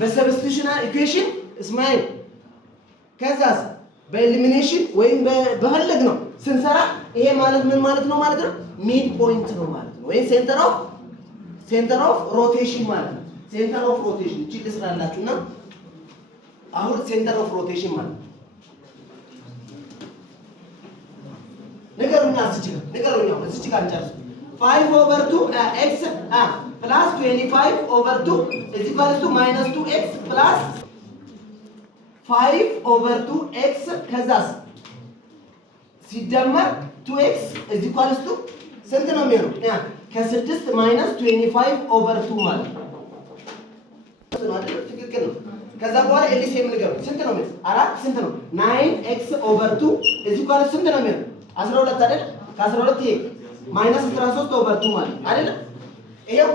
በሰብስቲቱሽናል ኢኩዌሽን እስማኤል ከዛስ በኤሊሚኔሽን ወይም በፈለግ ነው ስንሰራ ይሄ ማለት ምን ማለት ነው ሚድ ፖይንት ነው ማለት ነው ወይ ሴንተር ኦፍ ሮቴሽን ማለት ነው ሴንተር ኦፍ ሮቴሽን እቺ ልስራላችሁና አሁን ሴንተር ኦፍ ሮቴሽን ማለት ነገሩኛ እዚህ ጋር እንጨርስ 5/2 x plus 25/2 is equal to minus 2x plus 5/2 x ከዛስ ሲደመር 2x is equal to ስንት ነው የሚሆነው ከ6 minus 25/2 ማለት ነው ትክክል ነው ከዛ በኋላ ኤልሲኤም ንገሩ ስንት ነው የሚሆነው 4 ስንት ነው 9x/2 is equal to ስንት ነው የሚሆነው 12 አይደል ከ12 ይሄ ማይነስ 13/2 ማለት አይደል ይሄው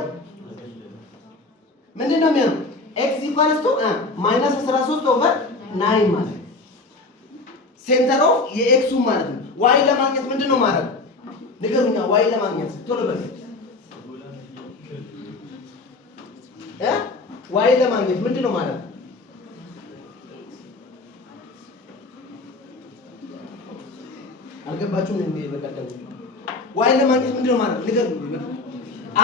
ምንድነው የሚሆነው x ማይነስ 13/9 ማለት ሴንተር ኦፍ የኤክሱ ማለት ነው y ለማግኘት ምንድነው ማለት ንገሩኛ y ለማግኘት ቶሎ በል y ለማግኘት ምንድነው ማለት አልገባችሁም እንዴ በቀደም y ለማግኘት ምንድነው ማለት ንገሩኝ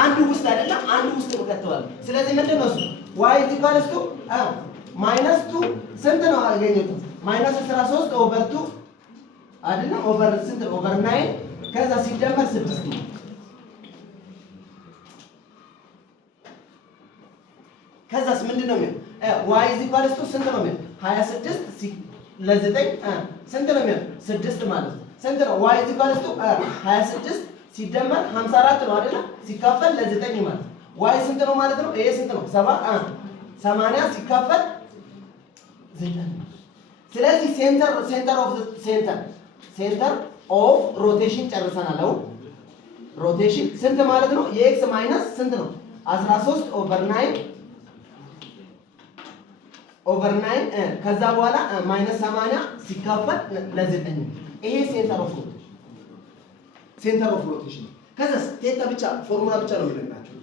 አንዱ ውስጥ አይደለም አንዱ ውስጥ ተከተዋል ስለዚህ ምንድነው እሱ y ማይነስ 2 ስንት ነው አገኘቱ ማይነስ 13/2 አይደለም ኦቨር ስንት ኦቨር 9 ከዛ ሲደመር 6 ነው ከዛስ ምንድነው የሚሆነው y ስንት ነው የሚሆነው 26 ለ9 ስንት ነው የሚሆነው 6 ማለት ነው ስንት ነው y 26 ሲደመር 54 ነው አይደል ሲካፈል ለ9 ማለት y ስንት ነው ማለት ነው ይሄ ስንት ነው 80 ሲካፈል 9 ስለዚህ ሴንተር ኦፍ ሮቴሽን ጨርሰናል አሁን ሮቴሽን ስንት ማለት ነው የx ማይነስ ስንት ነው 13/9 ከዛ በኋላ ማይነስ 80 ሲካፈል ለ9 ይሄ ሴንተር ኦፍ ሮቴሽን ከዛስ ቴታ ብቻ ፎርሙላ ብቻ ነው የሚነግራችሁ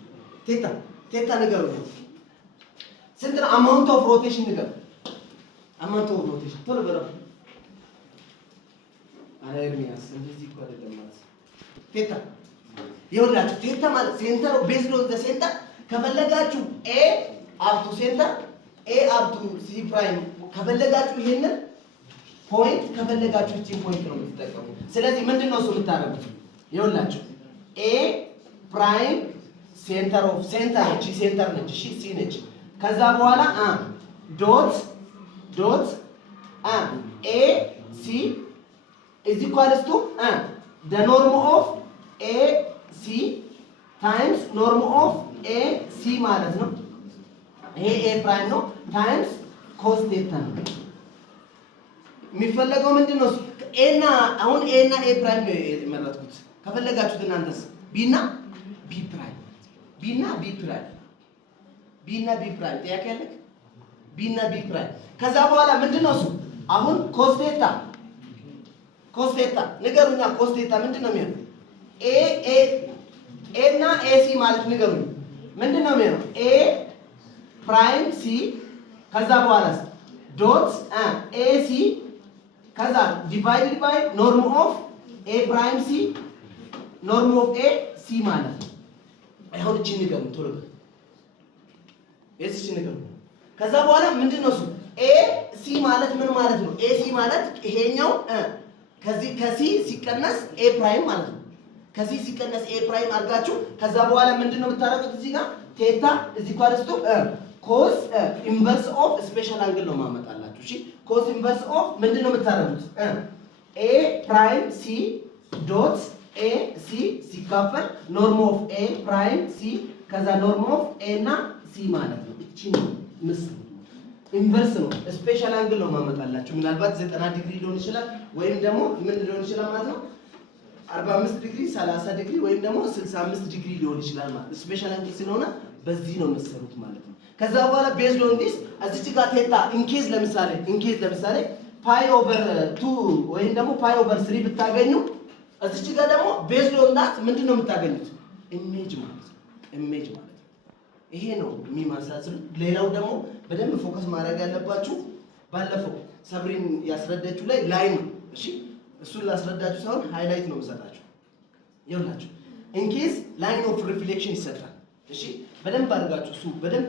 ቴታ ነገሩ ስንት ነው አማውንት ኦፍ ሮቴሽን ነገር አማውንት ኦፍ ሮቴሽን ቶሎ በለው አሬሚያስ እንደዚህ እኮ አይደለም ማለት ቴታ ይኸውላችሁ ቴታ ማለት ሴንተር ቤዝድ ኦን ዘ ሴንተር ከፈለጋችሁ ኤ አፕ ቱ ሴንተር ኤ አፕ ቱ ሲ ፕራይም ከፈለጋችሁ ይሄንን ፖይንት ከፈለጋችሁ እቺን ፖይንት ነው የምትጠቀሙ ስለዚህ ምንድነው እሱ የምታረጉት ይኸውላችሁ ኤ ፕራይም ሴንተር ኦፍ ሴንተር እቺ ሴንተር ነች እሺ ሲ ነች ከዛ በኋላ ዶት ኤ ሲ is equals to the norm of AC times norm of AC ማለት ነው ይሄ A ፕራይም ነው times cos theta ነው የሚፈለገው ምንድነው A እና አሁን A እና A ፕራይም ነው የመረጥኩት ከፈለጋችሁት እናንተስ B እና B ፕራይም ጥያቄ አለክ B እና B ፕራይም ከዛ በኋላ ምንድነው እሱ አሁን cos theta ንገሩኛ cos theta ምንድነው የሚሆነው A እና AC ማለት ንገሩኝ ምንድነው የሚሆነው A ፕራይም C ከዛ በኋላስ ዶት AC ከዛ ዲቫይድድ ባይ ኖርም ኦፍ A ፕራይም C ኖርም ኦፍ A C ማለት ነው አሁን እቺ ንገሩ ቶሎ እቺ ንገሩ ከዛ በኋላ ምንድነው እሱ A C ማለት ምን ማለት ነው A C ማለት ይሄኛው ከሲ ሲቀነስ A ፕራይም ማለት ነው ከሲ ሲቀነስ A ፕራይም አድርጋችሁ ከዛ በኋላ ምንድነው የምታረጉት እዚህ ጋር ቴታ እዚህ ኳልስቱ ኮስ ኢንቨርስ ኦፍ ስፔሻል አንግል ነው ማመጣላችሁ እሺ ኮስ ኢንቨርስ ኦፍ ምንድነው የምታረጉት A ፕራይም C ዶት A C ሲካፈል ኖርም ኦፍ A ፕራይም C ከዛ ኖርም ኦፍ A እና C ማለት ነው እቺ ነው ምስል ኢንቨርስ ነው ስፔሻል አንግል ነው ማመጣላችሁ ምናልባት 90 ዲግሪ ሊሆን ይችላል ወይም ደግሞ ምን ሊሆን ይችላል ማለት ነው 45 ዲግሪ 30 ዲግሪ ወይም ደግሞ 65 ዲግሪ ሊሆን ይችላል ማለት ስፔሻል አንግል ስለሆነ በዚህ ነው የምትሰሩት ማለት ነው ከዛ በኋላ ቤዝድ ኦን ዲስ እዚች ጋር ቴታ ኢንኬዝ ለምሳሌ ፓይ ኦቨር 2 ወይም ደግሞ ፓይ ኦቨር 3 ብታገኙ እዚች ጋር ደግሞ ቤዝድ ኦን ዳት ምንድነው የምታገኙት ኢሜጅ ማለት ነው ይሄ ነው የሚማሳስሉት። ሌላው ደግሞ በደንብ ፎከስ ማድረግ ያለባችሁ ባለፈው ሰብሪን ያስረዳችሁ ላይ ላይን ነው። እሺ እሱን ላስረዳችሁ ሳይሆን ሃይላይት ነው የምሰጣችሁ። ይኸውላችሁ ኢንኬዝ ላይን ኦፍ ሪፍሌክሽን ይሰጣል። እሺ በደንብ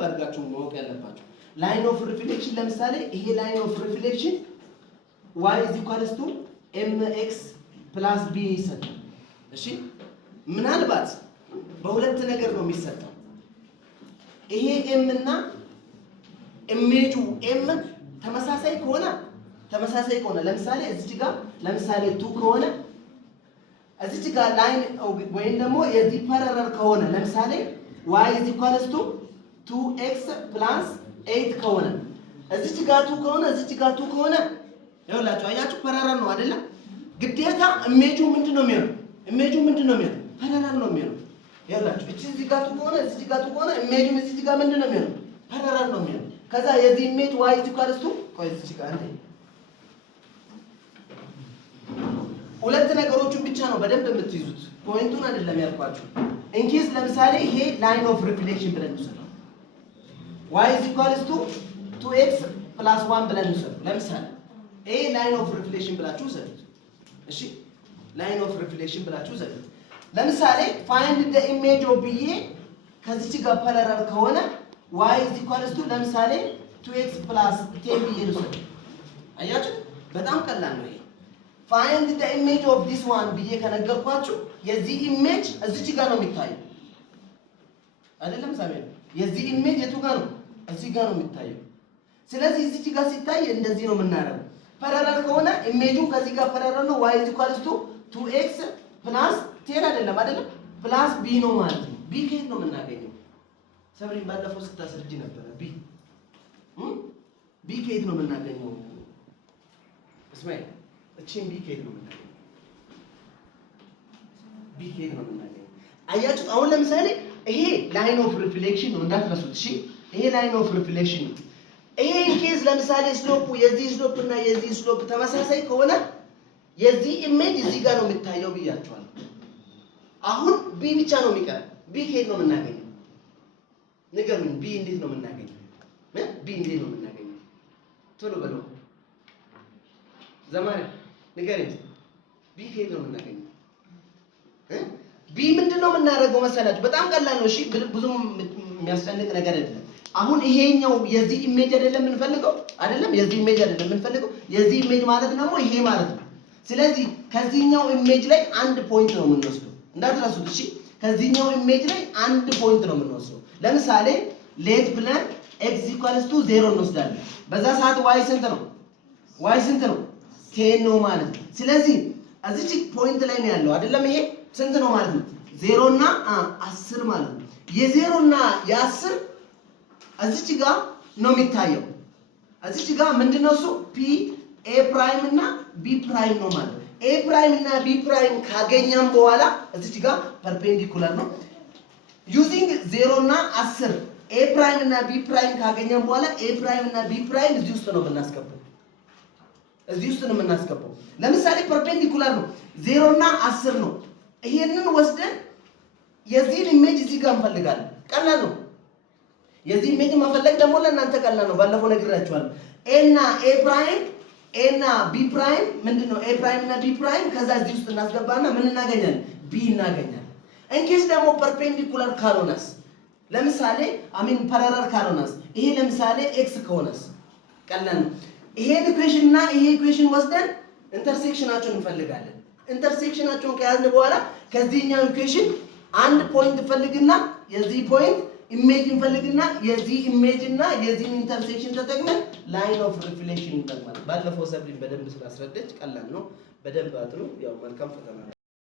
አድርጋችሁ ማወቅ ያለባችሁ ላይን ኦፍ ሪፍሌክሽን። ለምሳሌ ይሄ ላይን ኦፍ ሪፍሌክሽን y = mx + b ይሰጣል። እሺ ምናልባት በሁለት ነገር ነው የሚሰጠው። ይሄ m እና ኢሜጁ m ተመሳሳይ ከሆነ ለምሳሌ እዚህ ጋር ለምሳሌ 2 ከሆነ እዚህ ጋር ላይን ወይም ደግሞ የዚህ ፓራለል ከሆነ ለምሳሌ y = 2x + 8 ከሆነ እዚህ ጋር 2 ከሆነ እዚህ ጋር 2 ከሆነ ይኸውላችሁ አያችሁ ፓራለል ነው አይደለ? ግዴታ ኢሜጁ ምንድነው የሚሆነው? ፓራለል ነው የሚሆነው። ይኸውላችሁ እዚህ ጋር 2 ከሆነ እዚህ ጋር 2 ከሆነ ኢሜጁ እዚህ ጋር ምንድነው የሚሆነው? ፓራለል ነው የሚሆነው። ከዛ የዚህ ኢሜጅ y = ቆይ እዚህ ጋር ሁለት ነገሮችን ብቻ ነው በደንብ የምትይዙት፣ ፖይንቱን አይደለም ያልኳችሁ። ኢንኬዝ ለምሳሌ ይሄ ላይን ኦፍ ሪፍሌክሽን ብለን እንሰራው y = 2x + 1 ብለን እንሰራው። ለምሳሌ ይሄ ላይን ኦፍ ሪፍሌክሽን ብላችሁ ዘሉት። እሺ ላይን ኦፍ ሪፍሌክሽን ብላችሁ ዘሉት። ለምሳሌ ፋይንድ ዘ ኢሜጅ ኦፍ ብዬ ከዚች ጋር ፓራለል ከሆነ y = ለምሳሌ 2x + 10 ብዬ ልውሰድ። አያችሁ በጣም ቀላል ነው ይሄ። ፋይንድ ዘ ኢሜጅ ኦፍ ዲስ ዋን ብዬ ከነገርኳችሁ የዚህ ኢሜጅ እዚህ ጋር ነው የሚታየው አይደለም ሳሚያ? የዚህ ኢሜጅ የቱ ጋር ነው? እዚህ ጋር ነው የሚታየው። ስለዚህ እዚህ ጋር ሲታይ እንደዚህ ነው የምናደርገው። ፓራለል ከሆነ ኢሜጁ ከዚህ ጋር ፓራለል ነው። y = 2x + 10 አይደለም ፕላስ b ነው ማለት ነው። b ከየት ነው የምናገኘው? ሰብሪን ባለፈው ስታስረጂ ነበር። b ከየት ነው የምናገኘው? እስማኤል እቺን b ከየት ነው የምናገኘው? b ከየት ነው የምናገኘው? አያችሁ አሁን ለምሳሌ ይሄ ላይን ኦፍ ሪፍሌክሽን ነው እንዳትረሱት። እሺ ይሄ ላይን ኦፍ ሪፍሌክሽን ነው። ይሄ ኢንኬዝ ለምሳሌ ስሎፕ የዚህ ስሎፕ እና የዚህ ስሎፕ ተመሳሳይ ከሆነ የዚህ ኢሜጅ እዚህ ጋር ነው የሚታየው ብያችኋለሁ። አሁን b ብቻ ነው የሚቀር። b ከየት ነው የምናገኘው? ንገሩኝ። b እንዴት ነው የምናገኘው? b እንዴት ነው የምናገኘው? ቶሎ በለው ዘማሪ ንገረኝ። b ከየት ነው የምናገኘው? b ምንድነው የምናደርገው መሰላችሁ? በጣም ቀላል ነው። እሺ ብዙም የሚያስጨንቅ ነገር አይደለም። አሁን ይሄኛው የዚህ ኢሜጅ አይደለም የምንፈልገው የዚህ ኢሜጅ አይደለም የምንፈልገው። የዚህ ኢሜጅ ማለት ደግሞ ይሄ ማለት ነው። ስለዚህ ከዚህኛው ኢሜጅ ላይ አንድ ፖይንት ነው የምንወስደው እንዳትረሱት። እሺ ከዚህኛው ኢሜጅ ላይ አንድ ፖይንት ነው የምንወስደው። ለምሳሌ ሌት ብለን x = 0 እንወስዳለን። በዛ ሰዓት y ስንት ነው? 10 ነው ማለት ነው። ስለዚህ እዚህ ፖይንት ላይ ነው ያለው አይደለም? ይሄ ስንት ነው ማለት ነው? 0 እና 10 ማለት ነው። የ0 እና የ10 እዚህ ጋር ነው የሚታየው። እዚህ ጋር ምንድነው እሱ p a' እና b' ነው ማለት ነው። a' እና b' ካገኘን በኋላ እዚህ ጋር ፐርፔንዲኩላር ነው። ዩዚንግ 0 እና 10 a' እና b' ካገኘን በኋላ a' እና b' እዚህ ውስጥ ነው የምናስገባው። ለምሳሌ ፐርፔንዲኩላር ነው 0 እና 10 ነው። ይሄንን ወስደን የዚህን ኢሜጅ እዚህ ጋር እንፈልጋለን። ቀላል ነው። የዚህ ኢሜጅ መፈለግ ደግሞ ለእናንተ ቀላል ነው። ባለፈው ነግራችኋለሁ። a እና b' ምንድነው? a' እና b' ከዛ እዚህ ውስጥ እናስገባና ምን እናገኛለን? b እናገኛለን። እንኬስ ደግሞ ፐርፔንዲኩላር ካልሆነስ ለምሳሌ ፓራለል ካልሆነስ ይሄ ለምሳሌ x ከሆነስ ቀላል ነው። ይሄን ኢኩዌሽን እና ይሄ ኢኩዌሽን ወስደን ኢንተርሴክሽናቸውን እንፈልጋለን። ኢንተርሴክሽናቸውን ከያዝን በኋላ ከዚህኛው ኢኩዌሽን አንድ ፖይንት እንፈልግና የዚህ ፖይንት ኢሜጅ እንፈልግና የዚህ ኢሜጅ እና የዚህን ኢንተርሴክሽን ተጠቅመን ላይን ኦፍ ሪፍሌክሽን እንጠቅማለን። ባለፈው ሰብሪን በደንብ ስላስረዳች ቀላል ነው። በደንብ አጥሩ። ያው መልካም ፈተና